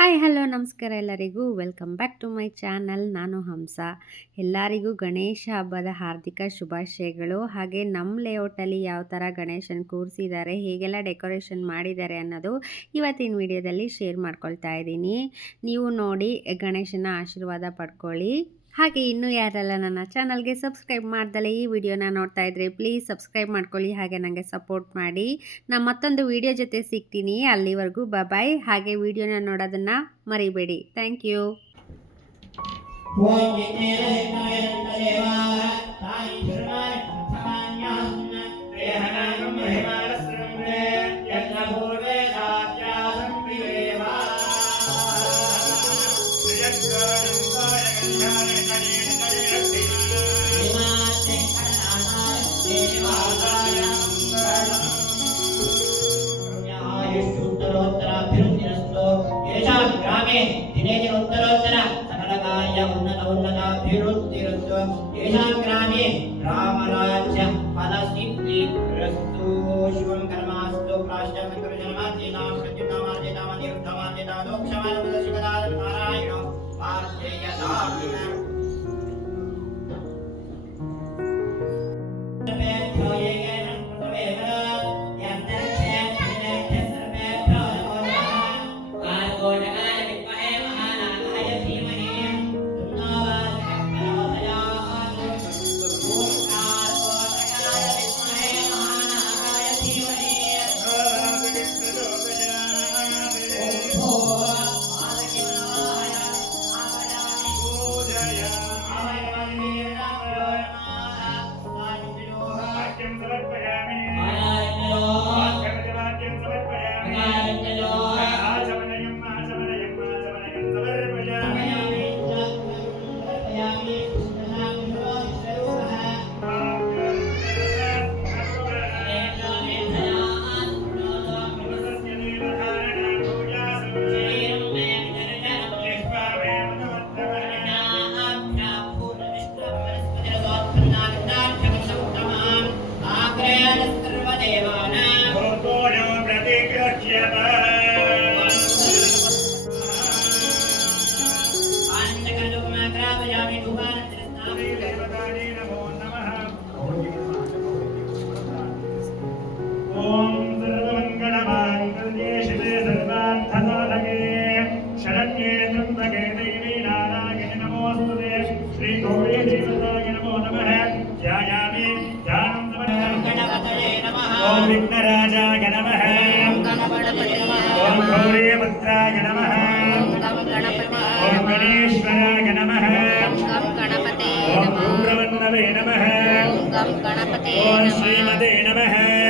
Hi hello ನಮಸ್ಕಾರ ಎಲ್ಲರಿಗೂ. Welcome back to my channel ನಾನು ಹಂಸ. ಎಲ್ಲರಿಗೂ ಗಣೇಶ ಹಬ್ಬದ ಹಾರ್ದಿಕ ಶುಭಾಶಯಗಳು. ಹಾಗೆ ನಮ್ಮ ಲೇಔಟಲ್ಲಿ ಯಾವ ಥರ ಗಣೇಶನ ಕೂರಿಸಿದ್ದಾರೆ ಹೇಗೆಲ್ಲ ಡೆಕೋರೇಷನ್ ಮಾಡಿದ್ದಾರೆ ಅನ್ನೋದು ಇವತ್ತಿನ ವಿಡಿಯೋದಲ್ಲಿ ಶೇರ್ ಮಾಡ್ಕೊಳ್ತಾ ಇದ್ದೀನಿ. ನೀವು ನೋಡಿ ಗಣೇಶನ ಆಶೀರ್ವಾದ ಪಡ್ಕೊಳ್ಳಿ. ಹಾಗೆ ಇನ್ನೂ ಯಾರೆಲ್ಲ ನನ್ನ ಚಾನಲ್ಗೆ ಸಬ್ಸ್ಕ್ರೈಬ್ ಮಾಡ್ದಲೇ ಈ ವಿಡಿಯೋನ ನೋಡ್ತಾ ಇದ್ರೆ ಪ್ಲೀಸ್ ಸಬ್ಸ್ಕ್ರೈಬ್ ಮಾಡ್ಕೊಳ್ಳಿ ಹಾಗೆ ನನಗೆ ಸಪೋರ್ಟ್ ಮಾಡಿ ನಾನು ಮತ್ತೊಂದು ವಿಡಿಯೋ ಜೊತೆ ಸಿಗ್ತೀನಿ ಅಲ್ಲಿವರೆಗೂ ಬಾಯ್ ಹಾಗೆ ವಿಡಿಯೋನ ನೋಡೋದನ್ನು ಮರಿಬೇಡಿ ಥ್ಯಾಂಕ್ ಯು నామే దినే దిన ఉత్తరోత్తర. సకలకాయ ఉన్నత ఉన్నతాభివృద్ధిరస్తు ఏషాం గ్రామే రామరాజ్య ఫలసిద్ధిరస్తు శివం కర్మాస్తు ప్రాష్టమకృజన్మార్జితాం ప్రత్యుత్తమార్జితామనిరుద్ధమార్జితాదోక్షమానముదశుకదారం నారాయణం పార్థేయదామిన ॐ विघ्नराजाय नमः। ॐ गौरीपुत्राय नमः। ॐ गणेश्वराय नमः। ॐ गौरवन्नवे नमः। ॐ श्रीमते नमः।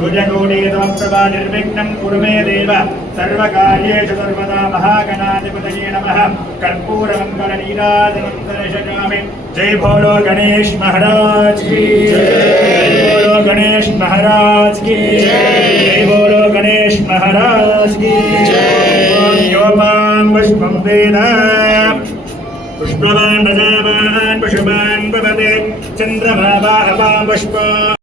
दर्शयामि वक्रतुण्डमहाकाय निर्विघ्नं कुरु मे देव। सर्वकार्येषु सर्वदा महागणाधिपतये नमः। कर्पूरमङ्गलनीराजनं जय भोलो गणेश महाराज की। जय बोलो गणेश महाराज की। जय बोलो गणेश महाराज की। जय योपां पुष्पं वेद। पुष्पवान् प्रजावान् पशुमान् भवते। चन्द्रमा वा पुष्प